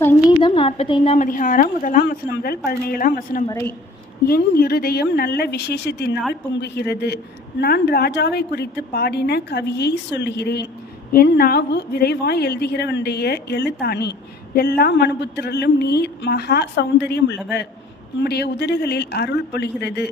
சங்கீதம் 45 அதிகாரம் 1 வசனம் முதல் 17 வசனம் வரை. என் இருதயம் நல்ல விசேஷத்தினால் பொங்குகிறது. நான் ராஜாவை குறித்து பாடின கவியை சொல்லுகிறேன். என் நாவு விரைவாய் எழுதுகிறவனுடைய எழுத்தாணி. எல்லா மனுபுத்திரரிலும் நீர் மகா சௌந்தரியமுள்ளவர். உம்முடைய உதடுகளில் அருள் பொழிகிறது.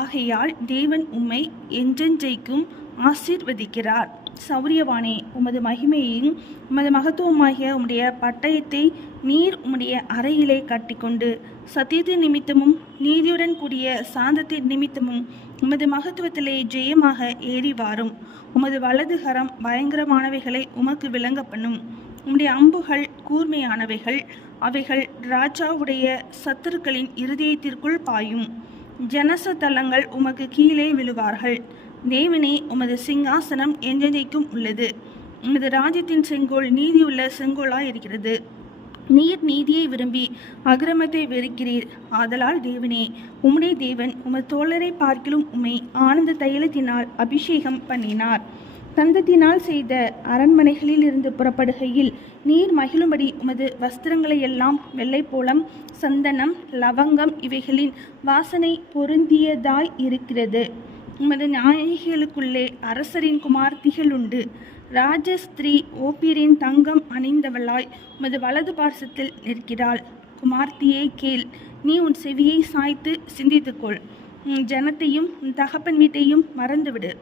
ஆகையால் தேவன் உம்மை என்றென்றைக்கும் ஆசீர்வதிக்கிறார். சௌரியவானே, உமது மகிமையையும் உமது மகத்துவமாகிய உம்முடைய பட்டயத்தை நீர் உம்முடைய அறையிலே கட்டிக்கொண்டு சத்தியத்தின் நிமித்தமும் நீதியுடன் கூடிய சாந்தத்தின் நிமித்தமும் உமது மகத்துவத்திலே ஜெயமாக ஏறி வாரும். உமது வலதுகரம் பயங்கரமானவைகளை உமக்கு விளங்க பண்ணும். உம்முடைய அம்புகள் கூர்மையானவைகள். அவைகள் ராஜாவுடைய சத்துருக்களின் இருதயத்திற்குள் பாயும். ஜனசதலங்கள் உமக்கு கீழே விழுவார்கள். தேவனே, உமது சிங்காசனம் என்றென்றைக்கும் உள்ளது. உமது ராஜ்யத்தின் செங்கோல் நீதியுள்ள செங்கோலாய் இருக்கிறது. நீர் நீதியை விரும்பி அக்கிரமத்தை வெறுக்கிறீர். ஆதலால் தேவனே, உம்முடைய தேவன் உமது தோழரை பார்க்கிலும் உம்மை ஆனந்த தைலத்தினால் அபிஷேகம் பண்ணினார். தந்தத்தினால் செய்த அரண்மனைகளில் இருந்து புறப்படுகையில் நீர் மகிழும்படி உமது வஸ்திரங்களை எல்லாம் வெள்ளைப்போளம், சந்தனம், லவங்கம் இவைகளின் வாசனை பொருந்தியதாய் இருக்கிறது. உமது நாயகிகளுக்குள்ளே அரசரின் குமார்த்திகள் உண்டு. ராஜஸ்திரீ ஓப்பீரின் தங்கம் அணிந்தவளாய் உமது வலது பார்சத்தில் நிற்கிறாள். குமார்த்தியே கேள், நீ உன் செவியை சாய்த்து சிந்தித்துக்கொள். உன் ஜனத்தையும் உன் தகப்பன் வீட்டையும் மறந்துவிடு.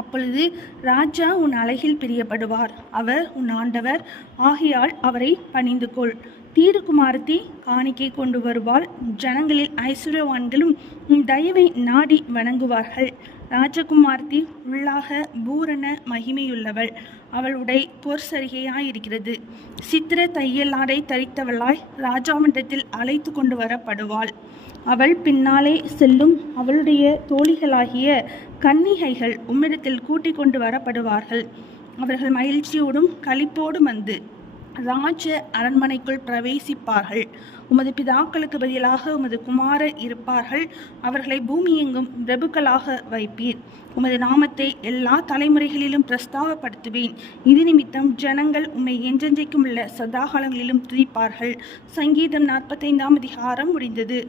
அப்பொழுது ராஜா உன் அழகில் பிரியப்படுவார். அவர் உன் ஆண்டவர். ஆகையால் அவரை பணிந்து கொள். தீரு குமாரத்தி காணிக்கை கொண்டு வருவாள். ஜனங்களில் ஐஸ்வர்யவான்களும் உன் தயவை நாடி வணங்குவார்கள். ராஜகுமார்த்தி உள்ளாக பூரண மகிமையுள்ளவள். அவள் உடை பொற் சரிகையாயிருக்கிறது. சித்திர தையல் ஆடை தரித்தவளாய் ராஜாமண்டத்தில் அழைத்து கொண்டு வரப்படுவாள். அவள் பின்னாலே செல்லும். அவளுடைய தோழிகளாகிய கன்னிகைகள் உம்மிடத்தில் கூட்டிக் கொண்டு வரப்படுவார்கள். அவர்கள் மகிழ்ச்சியோடும் களிப்போடும் வந்து ராஜ அரண்மனைக்குள் பிரவேசிப்பார்கள். உமது பிதாக்களுக்கு பதிலாக உமது குமாரர் இருப்பார்கள். அவர்களை பூமியெங்கும் பிரபுக்களாக வைப்பீர். உமது நாமத்தை எல்லா தலைமுறைகளிலும் பிரஸ்தாபப்படுத்துவேன். இது நிமித்தம் ஜனங்கள் உம்மை என்றென்றைக்கும் உள்ள சதாகாலங்களிலும் துதிப்பார்கள். சங்கீதம் 45 அதிகாரம் முடிந்தது.